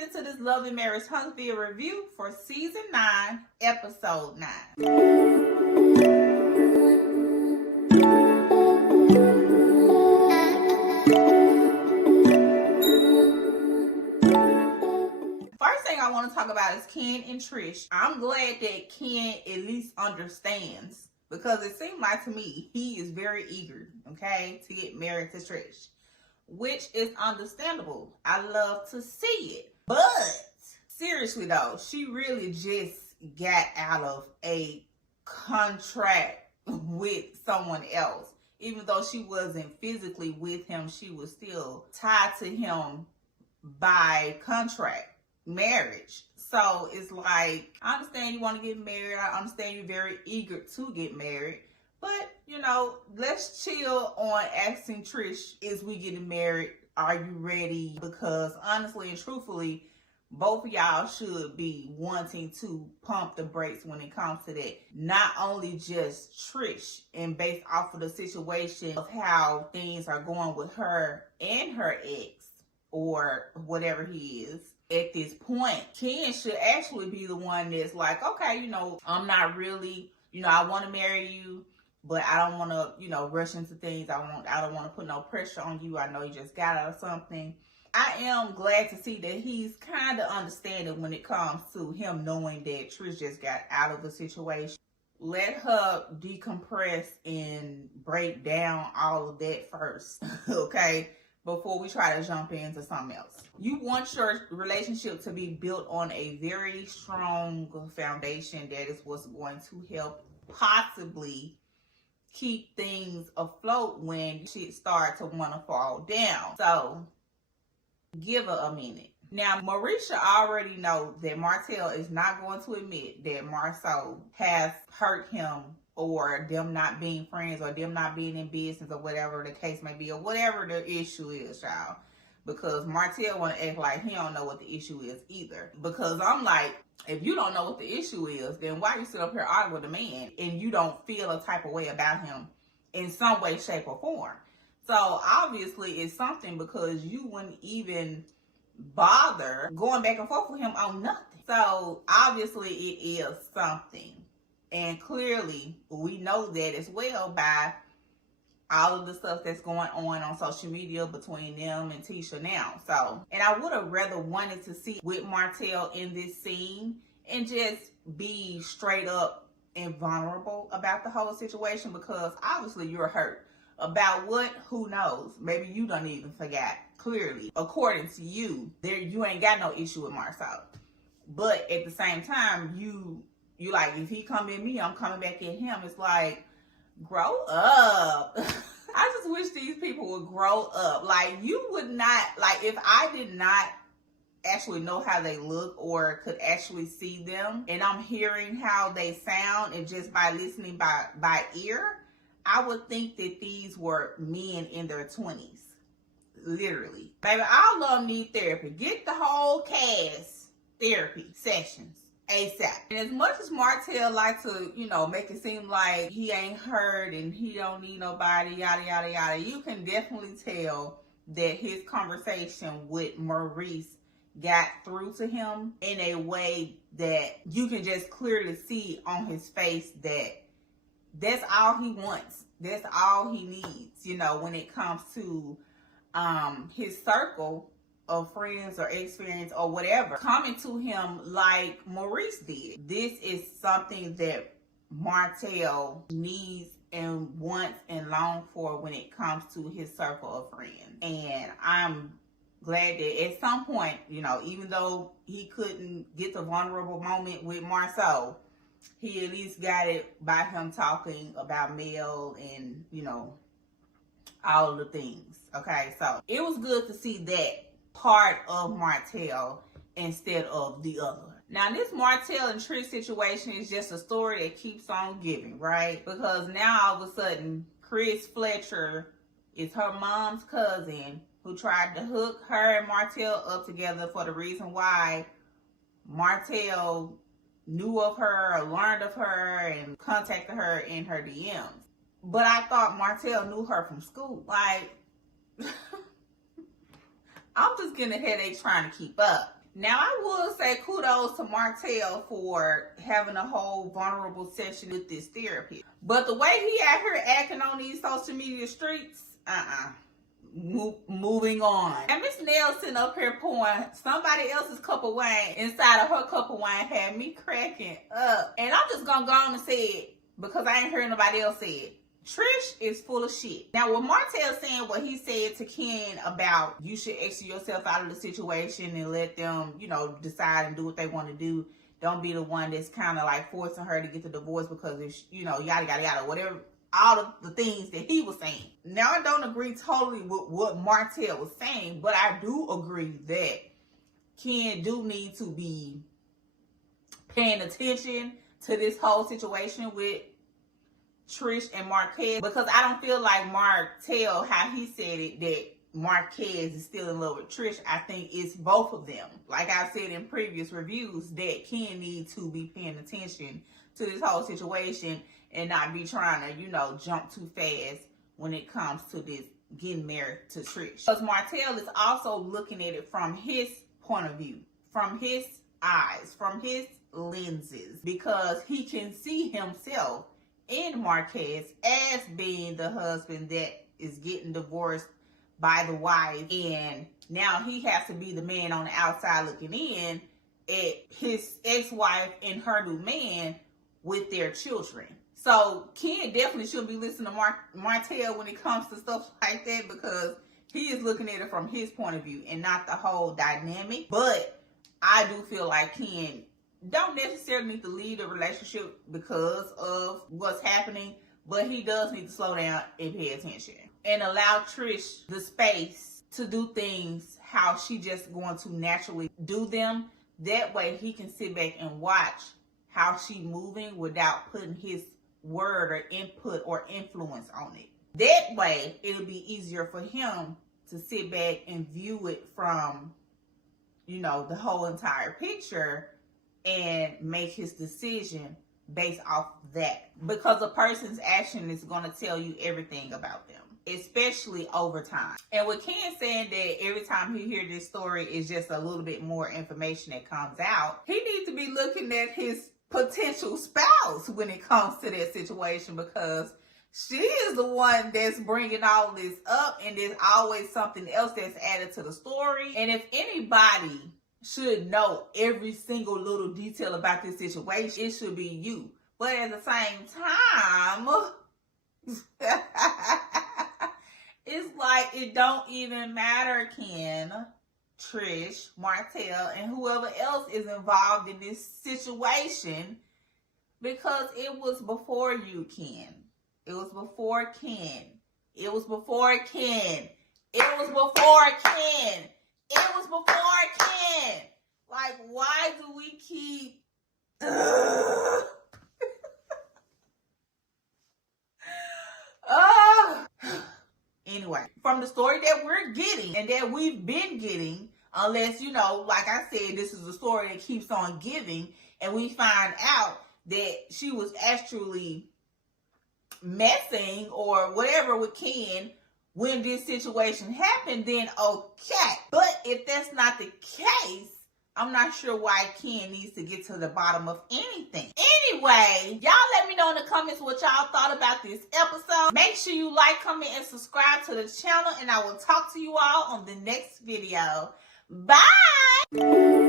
into this Love and Marriage Huntsville review for season 9, episode 9. First thing I want to talk about is Ken and Trish. I'm glad that Ken at least understands, because it seemed like to me he is very eager, okay, to get married to Trish, which is understandable. I love to see it. But seriously though, she really just got out of a contract with someone else. Even though she wasn't physically with him, she was still tied to him by contract, marriage. So it's like, I understand you want to get married. I understand you're very eager to get married. But, you know, let's chill on asking Trish, is we getting married? Are you ready? Because honestly and truthfully, both of y'all should be wanting to pump the brakes when it comes to that. Not only just Trish, and based off of the situation of how things are going with her and her ex, or whatever he is. At this point, Ken should actually be the one that's like, okay, you know, I'm not really, you know, I want to marry you, but I don't want to, you know, rush into things. I don't want to put no pressure on you. I know you just got out of something. I am glad to see that he's kind of understanding when it comes to him knowing that Trish just got out of the situation. Let her decompress and break down all of that first, okay? Before we try to jump into something else. You want your relationship to be built on a very strong foundation. That is what's going to help possibly keep things afloat when she starts to want to fall down. So give her a minute. Now, Maurice already know that Martell is not going to admit that Marso has hurt him, or them not being friends, or them not being in business, or whatever the case may be, or whatever the issue is, y'all. Because Martell want to act like he don't know what the issue is either. Because I'm like, if you don't know what the issue is, then why you sit up here arguing with a man and you don't feel a type of way about him in some way, shape, or form? So obviously it's something, because you wouldn't even bother going back and forth with him on nothing. So obviously it is something. And clearly, we know that as well by all of the stuff that's going on social media between them and Tisha now. So, and I would have rather wanted to see with Martell in this scene and just be straight up and vulnerable about the whole situation, because obviously you're hurt. About what? Who knows? Maybe you don't even forget. Clearly, according to you, you ain't got no issue with Marso. But at the same time, you like, if he come at me, I'm coming back at him. It's like, grow up. I just wish these people would grow up. Like, you would not, like, if I did not actually know how they look or could actually see them, and I'm hearing how they sound, and just by listening by ear, I would think that these were men in their 20s. Literally. Baby, all of them need therapy. Get the whole cast therapy sessions ASAP. And as much as Martell like to, you know, make it seem like he ain't hurt and he don't need nobody, yada, yada, yada, you can definitely tell that his conversation with Maurice got through to him in a way that you can just clearly see on his face that that's all he wants. That's all he needs, you know, when it comes to his circle of friends or experience or whatever coming to him like Maurice did. This is something that Martell needs and wants and longs for when it comes to his circle of friends. And I'm glad that at some point, you know, even though he couldn't get the vulnerable moment with Marso, he at least got it by him talking about Mel and, you know, all of the things. Okay, so it was good to see that part of Martell instead of the other. Now, this Martell and Trish situation is just a story that keeps on giving, right? Because now all of a sudden, Chris Fletcher is her mom's cousin who tried to hook her and Martell up together for the reason why Martell knew of her or learned of her and contacted her in her DMs. But I thought Martell knew her from school. Like, I'm just getting a headache trying to keep up. Now, I will say kudos to Martell for having a whole vulnerable session with this therapist. But the way he out here acting on these social media streets, moving on. And Miss Nelson up here pouring somebody else's cup of wine inside of her cup of wine had me cracking up. And I'm just gonna go on and say it because I ain't heard nobody else say it. Trish is full of shit. Now, with Martell saying what he said to Ken about you should exit yourself out of the situation and let them, you know, decide and do what they want to do. Don't be the one that's kind of like forcing her to get the divorce because it's, you know, yada, yada, yada, whatever. All of the things that he was saying. Now, I don't agree totally with what Martell was saying, but I do agree that Ken do need to be paying attention to this whole situation with Trish and Marquez, because I don't feel like Martell, how he said it, that Marquez is still in love with Trish. I think it's both of them. Like I said in previous reviews, that Ken needs to be paying attention to this whole situation and not be trying to, you know, jump too fast when it comes to this getting married to Trish. Because Martell is also looking at it from his point of view, from his eyes, from his lenses, because he can see himself in Marquez as being the husband that is getting divorced by the wife, and now he has to be the man on the outside looking in at his ex-wife and her new man with their children. So Ken definitely should be listening to Martell when it comes to stuff like that, because he is looking at it from his point of view and not the whole dynamic. But I do feel like Ken don't necessarily need to leave the relationship because of what's happening, but he does need to slow down and pay attention and allow Trish the space to do things how she just going to naturally do them. That way he can sit back and watch how she moving without putting his word or input or influence on it. That way it'll be easier for him to sit back and view it from, you know, the whole entire picture and make his decision based off that. Because a person's action is going to tell you everything about them, especially over time. And with Ken saying that every time he hears this story is just a little bit more information that comes out, he needs to be looking at his potential spouse when it comes to that situation, because she is the one that's bringing all this up, and there's always something else that's added to the story. And if anybody should know every single little detail about this situation, it should be you. But at the same time, it's like it don't even matter, Ken, Trish, Martell, and whoever else is involved in this situation, because it was before you, Ken. It was before Ken. It was before Ken. It was before Ken. It was before Ken. Like, why do we keep... Anyway, from the story that we're getting and that we've been getting, unless, you know, like I said, this is a story that keeps on giving, and we find out that she was actually messing or whatever with Ken when this situation happened, then okay. But if that's not the case, I'm not sure why Ken needs to get to the bottom of anything. Anyway, y'all let me know in the comments what y'all thought about this episode. Make sure you like, comment, and subscribe to the channel, and I will talk to you all on the next video. Bye!